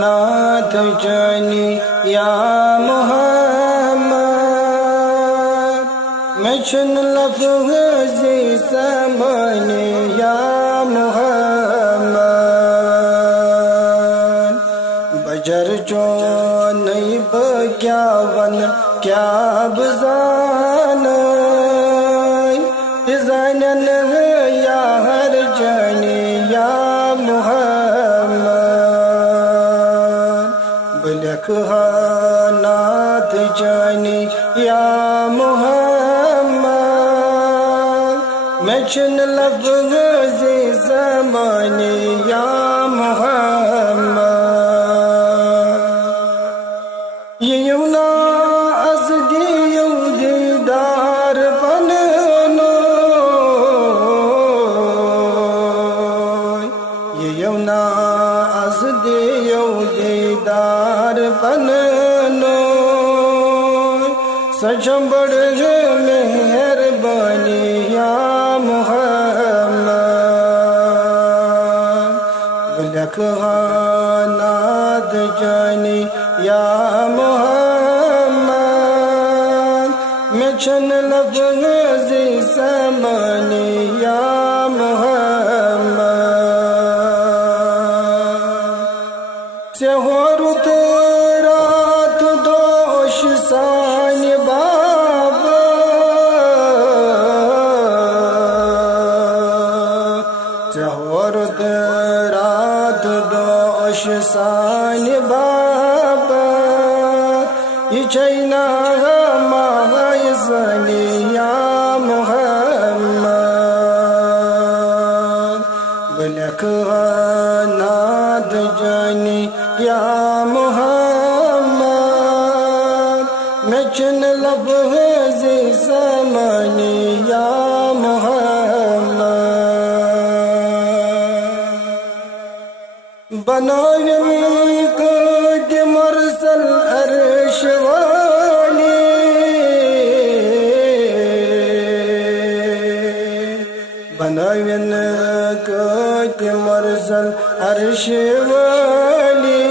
नाथ जानी या मोहम्मद मैं चुन लफ्ज़ ज़माने या मोहम्मद बजर जो नहीं बग्यावन क्या बजान इज़ानन या हर जानी या नाथ जानी या मोहम्मद मैं चुन लफ्ज़ ज़माने या मोहम्मद ये यमुना अज़दी दीदार बननो ये यमुना अज़दी दीदार बननो सजबड़ मेहरबानी या मोहम्मद नाथ जानी या मोहम्मद मैं चुन लफ्ज़ ज़माने या मोहम्मद सेहोरुत रात दोष सान बाबा सेहोरुत रात दोष सान बाबा ये चैना माय ज़नी या मोहम्मद नाथ जानी या मोहम्मद मैं चुन लफ्ज़ ज़माने या मोहम्मद बनावन कद मरसल अर्श वाली बनावन कद मरसल अर्श वाली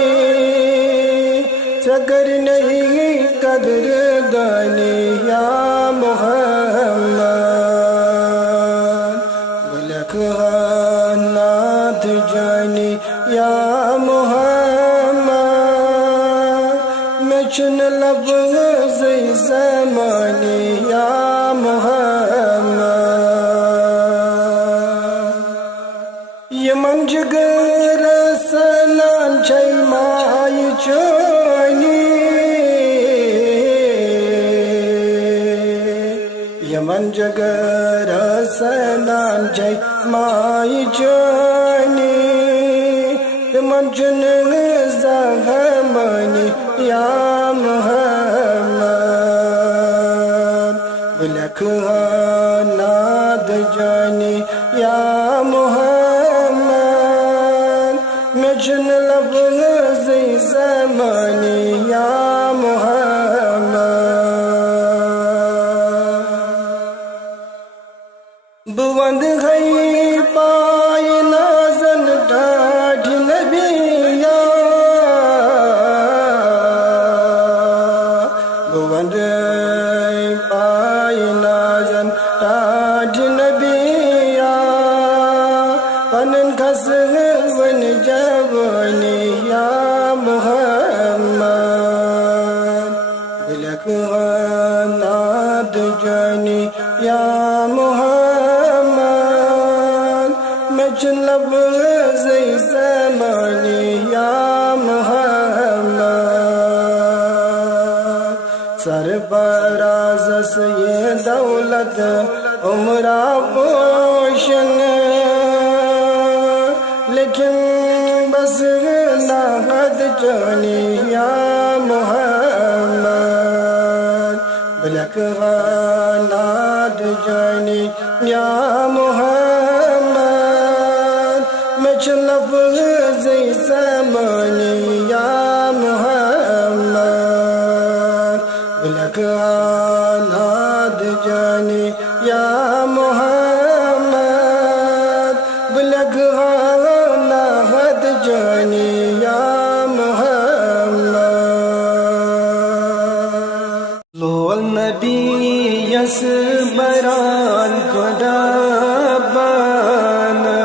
सगर नहीं कदर दानी या मोहम्मद नाथ जानी या मोहम्मद मैं चुन लफ्ज़ ज़माने या मोहम्मद ये मंजगर सलाम छै माय चोनी ये मंजगर सलाम छै माय चोनी मन चुन ज़माने या मोहम्मद नाथ जानी या मोहम्मद मैं चुन लफ्ज़ ज़माने या मोहम्मद बुवंद गई पाय नाज़न ढाढ नबिया बुवंद पाय नाज़न ढाढ नबिया पनन खस वन जवानी या मोहम्मद नाथ जानी या मोहम्मद मैं चुन लफ्ज़ ज़माने या मोहम्मद सरबराज से ये दौलत उमरा पोषण लेकिन बस नाहद जानी या मोहम्मद नाथ जानी या मोहम्मद मैं चुन लफ्ज़ ज़माने या मोहम्मद नाथ जानी या मोहम्मद नाहद जानी yas baran koda bana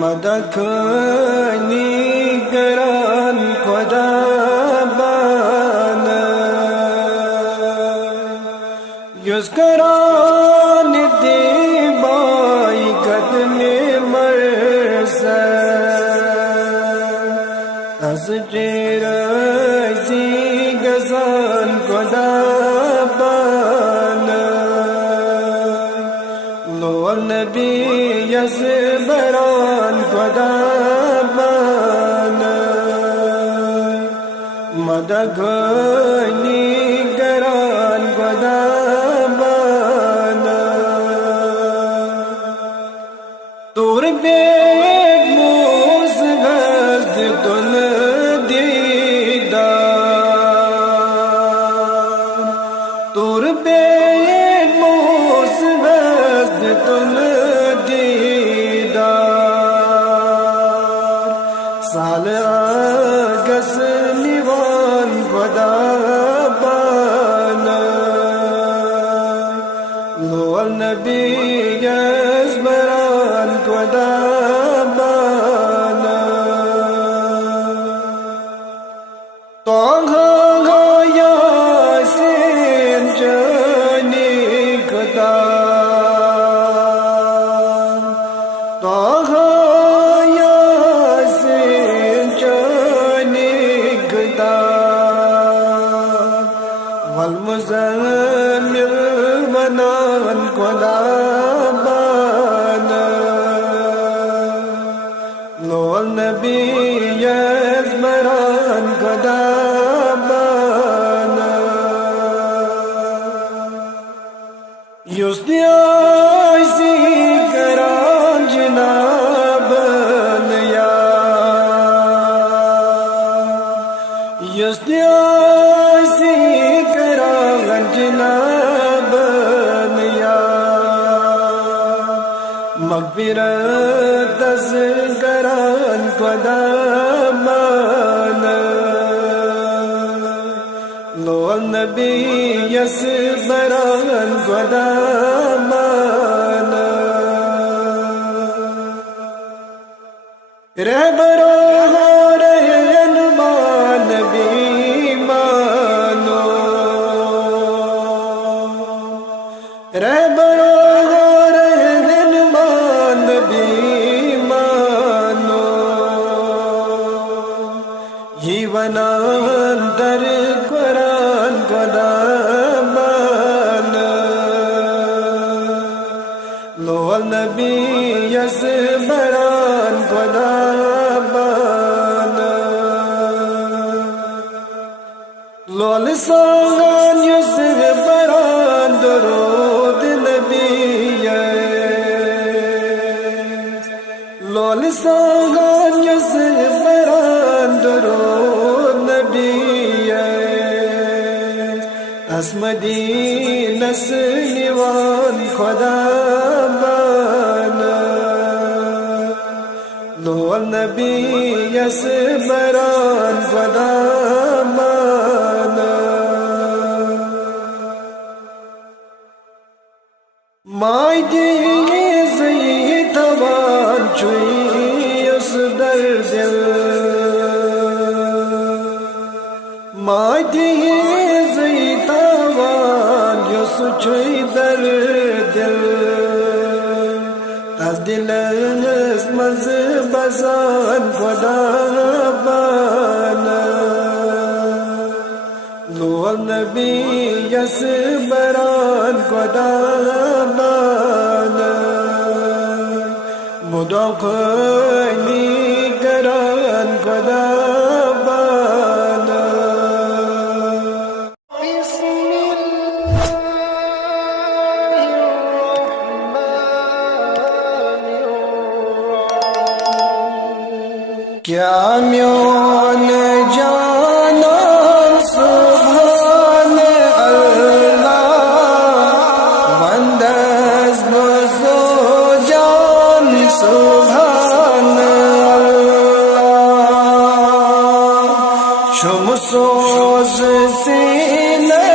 madakani garan koda bana yus karan de bai kadme marsa azjera zi gazan koda bana lo nabi yazbaran koda bana madagani garan koda bana tur beg muz gazd dun tur beg muz gazd dun didar sal agas liwan koda bana lo nabi yazbaran koda bana tongha yasin jani koda tongha yasin jani koda wal muzammil banan koda bana lo nabi yazbaran koda bana yusdiya isi karan jinaban ya yusdiya isi karan jinaban ya magfirat az karan koda bana lo nabi yazbaran koda bana rehbaro rehman nabi mano rehbaro rehman nabi mano jivanandar Quran koda bana lo nabi yazbaran koda bana lo lisan yazbaran durud nabi lo lisan yazbaran durud nabi asmadi nasliwan koda bana lo nabi yazbaran koda bana mai di zaytaban chui us dar dil mai di zaytaban us chui dar dil tas dilas maz bazan koda bana lo nabi yazbaran koda bana mudaqani garan koda bana kya myon janan subhan Allah vandas buzo jan subhan Allah shumsoz sine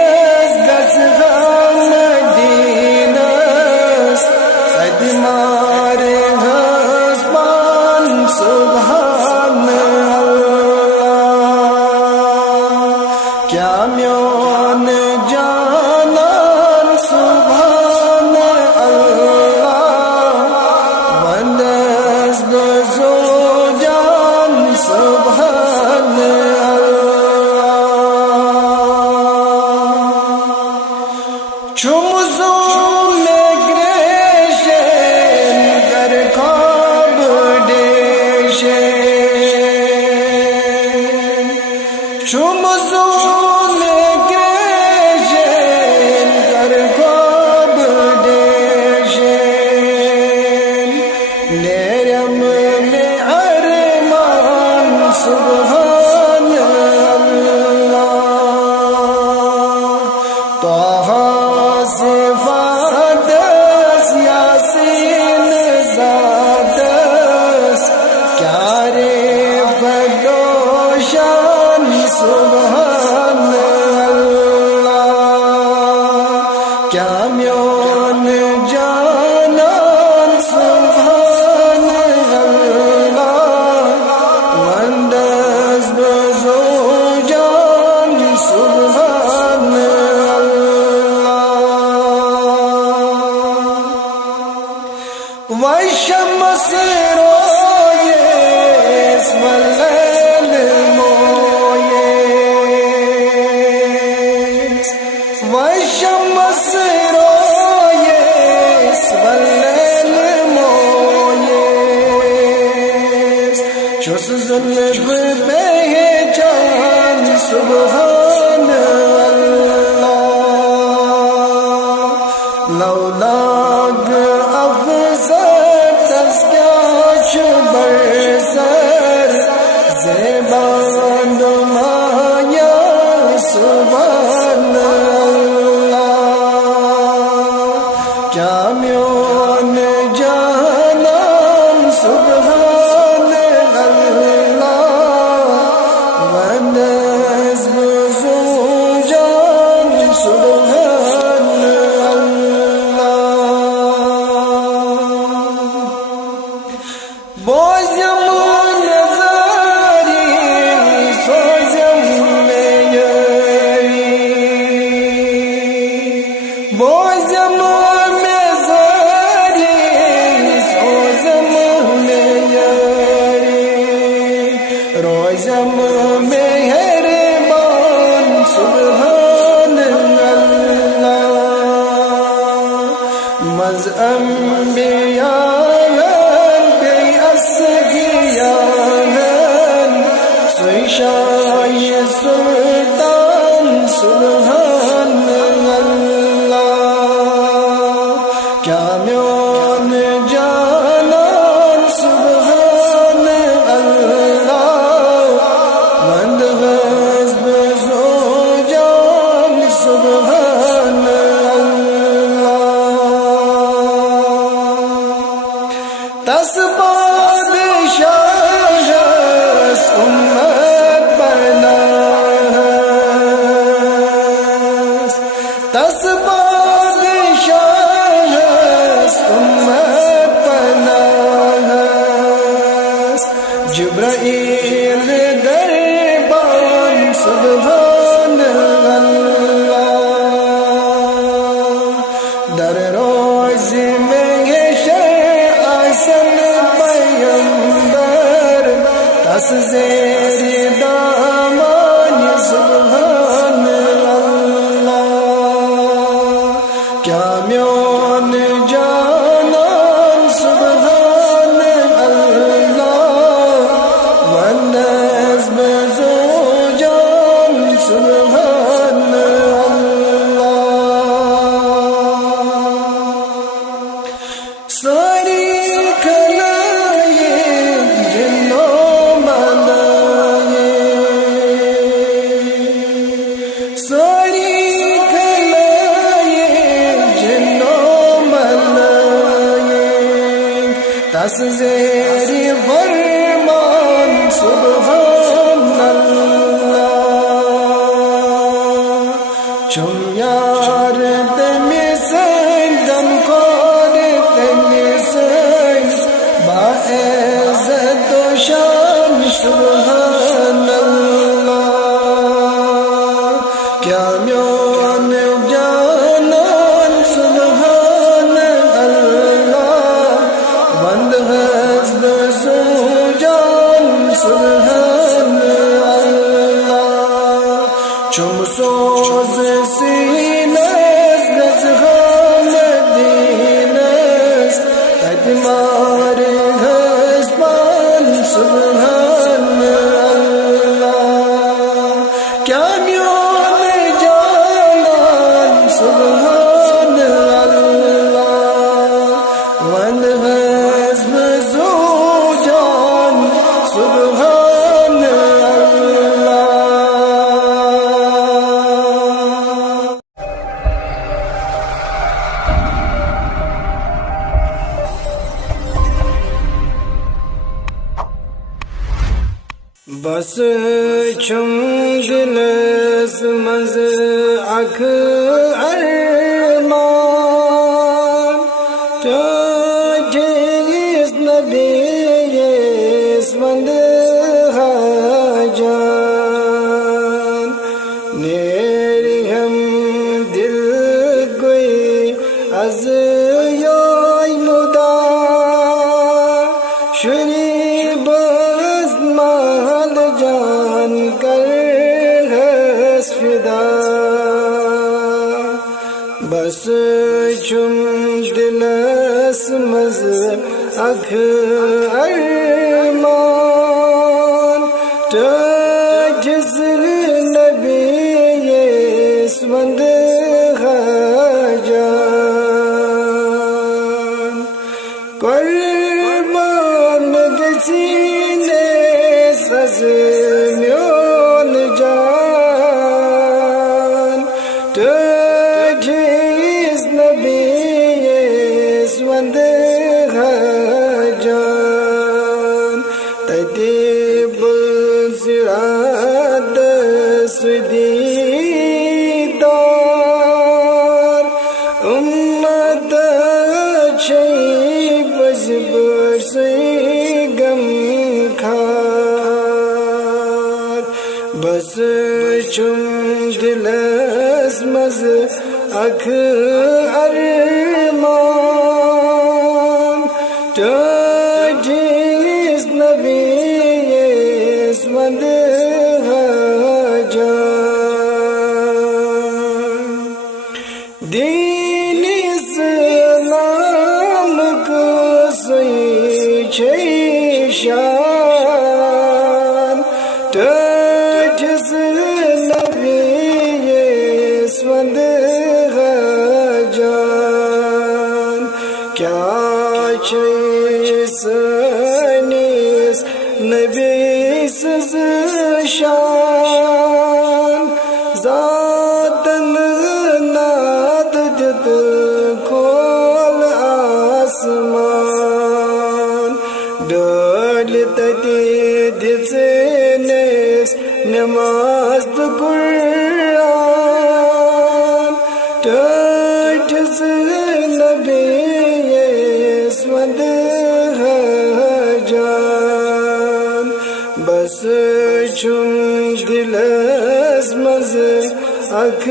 Çumyar demisin, damkor demisin, ba-ezzet o şan Subhanallah. Kya myon janan Subhanallah, band hast sujan Subhanallah. Chum soz sinas gazham dinas, admar hasban Subhanallah. Kya myon janan Subhanallah, vand hasb sujan Subhanallah. बस चुम दिलस मज अख अरमान तो जिस नबी मंद जान नेरी हम दिल कोई अज योय मुदा शुरी बस महल जान कर हसफिदा बस चुम दिलस मज अख अरमान तो जिस नबी मंद जान कुर्बान गसीने सज म्योन जान तो जिस नबी मंद जान तदे बुलसिराद सुदीदार उम्मत शई बजबर से गम खार बस चुम दिलस मज अख अरमान तो जिस नबी मंद जान दीन इस्लाम को सही शान तो जिस नबी मंद जान क्या सनीस नबी शान ज़ातन नाद जद खोल आसमान डोल तदे दिसनेस नमाज कुरान तो जिस नबी मंद जान बस चुम दिलस मज अख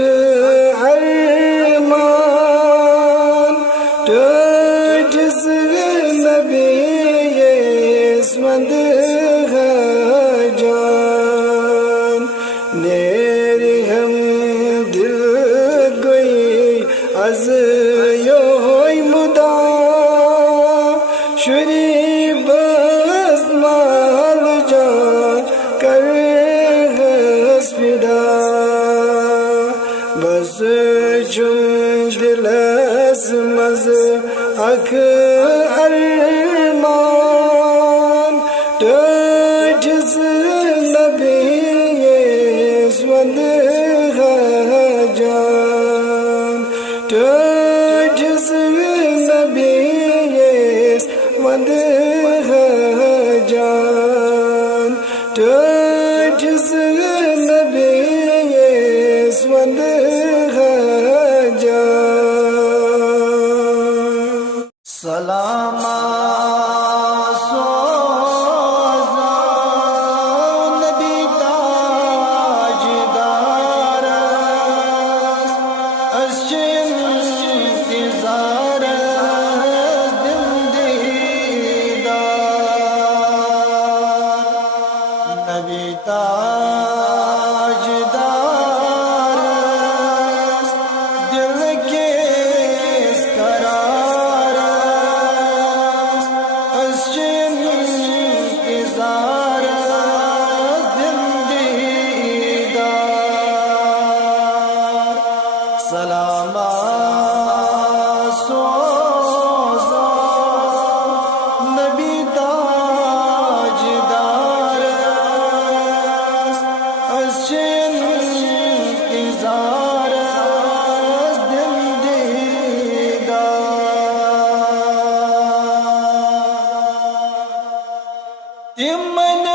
अरमान तो जिस नबी मंद जान नेरी हम दिल गोई अज योय मुदा शुरी बस माल जा कर हसफिदा बस चुम दिलस मज अख अरमान तो जिस नबी मंद जान तो जिस नबी मंद जान तो जिस नबी मंद सलामा सोजा नबी ताजदार अशन इंतजार दिल दीदार तिमन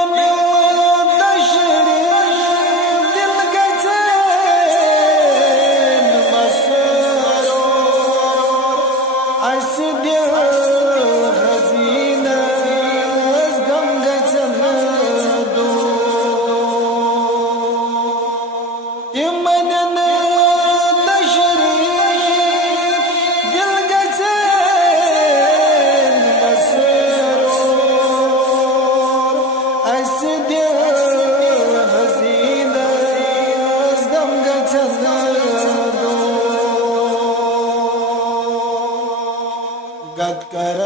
गत कर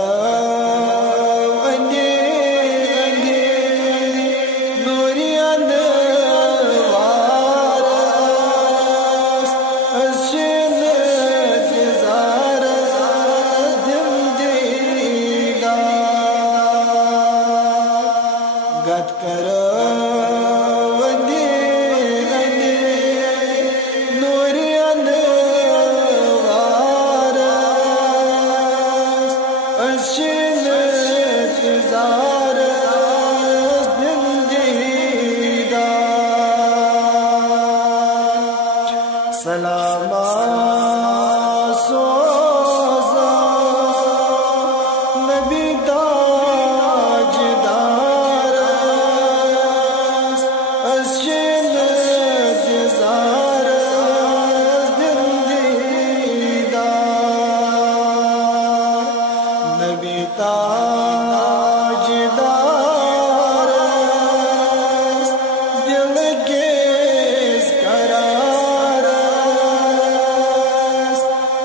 नूरियन वारस अशन इंतजार दिल दीदार गत कर नूरियन अशन इंतजार दिल दीदार सलामा सोजा नबी ताजदार अशन इंतजार दिल दीदार नबी ताजदार दिल के करार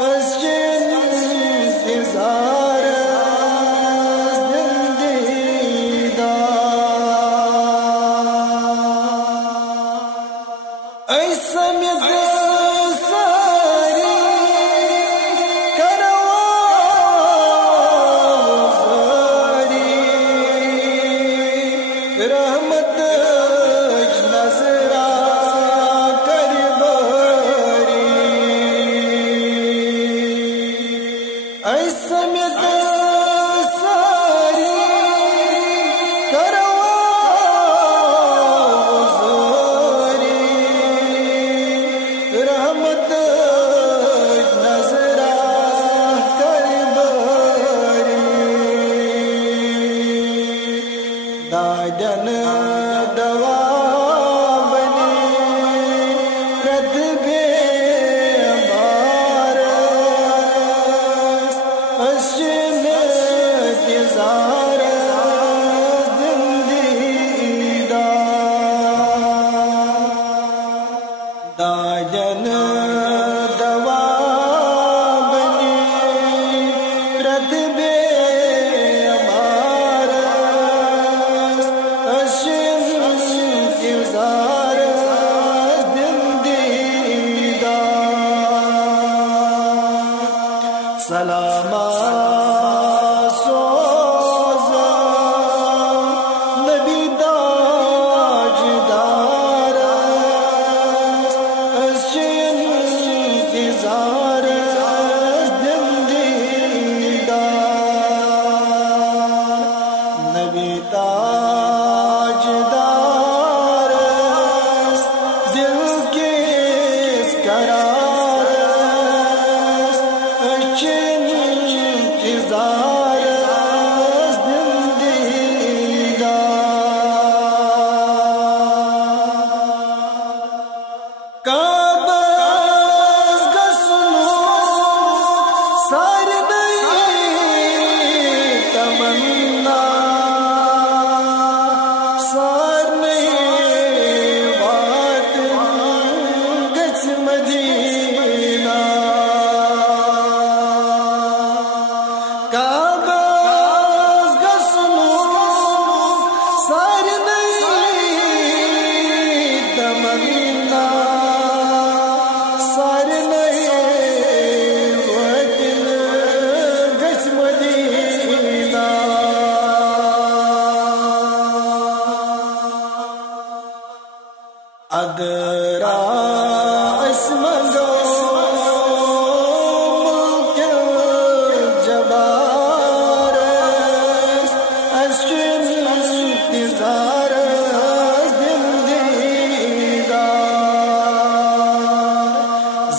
अशन इंतजार दिल दीदार ऐसा रहमत नजरा कर बरी ऐसा सारी करवा रहमत नजरा कर बरी दादन दवा बने प्रतिभे बारस अशन इंतजार दिल दीदार दादन दवा बने प्रतिभे इंतजार दिल दीदार सलामा सोजा नबी ताजदार अशन इंतजार दिल दीदार नबी ताजदार दिल के करार अशन इंतजार दिल दीदार काबा गस्ल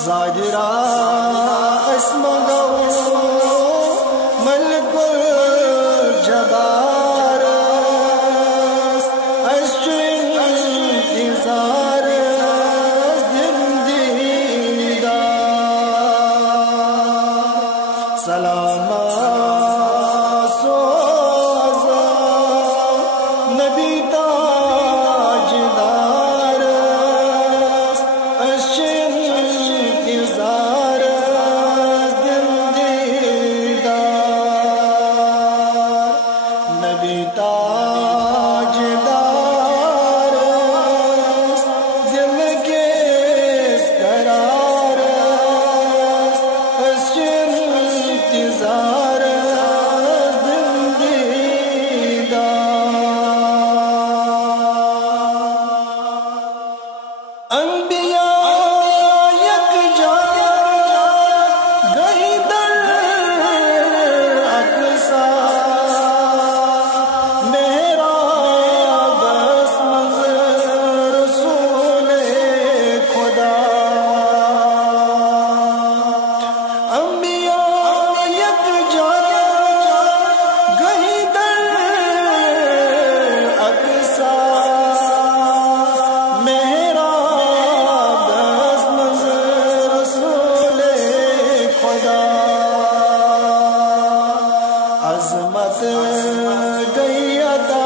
ज़ाहिरा अस्मगो मलकुल जबार इंतजार जिंदीदा सलामा सोज़ा नबी ताजदार इंतजार जिंदीदा नबी ताजदार दिल के करार इंतजार जिंदीदा अंबिया यकजा गई दर अक़सा मेरा बस मंज़र रसूले खुदा अंबिया यकजा गई दर अक़सा मेरा बस मंज़र रसूले खुदा अज़मत गई अता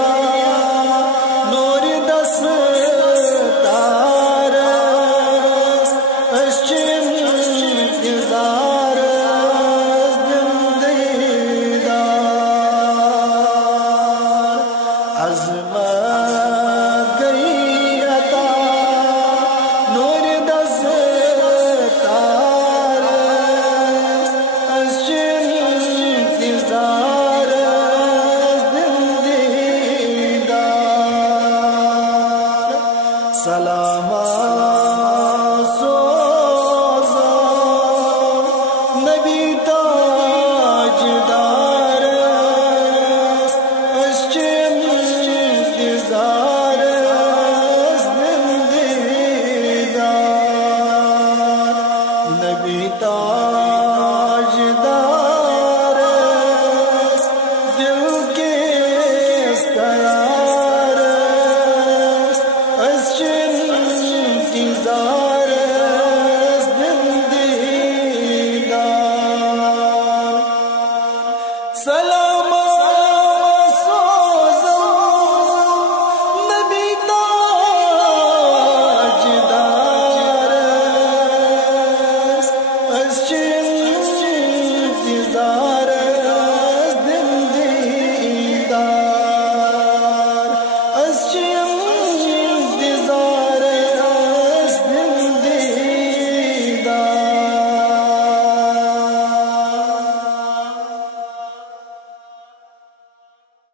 नूर दस्तार इंतजार जिंदीदा अज़मत गई अता नूर दस्तार इंतजार जिंदीदा सलामा सोज़ा नबी ताजदार इंतजार जिंदीदा नबी ताजदार दिल के करार इंतजार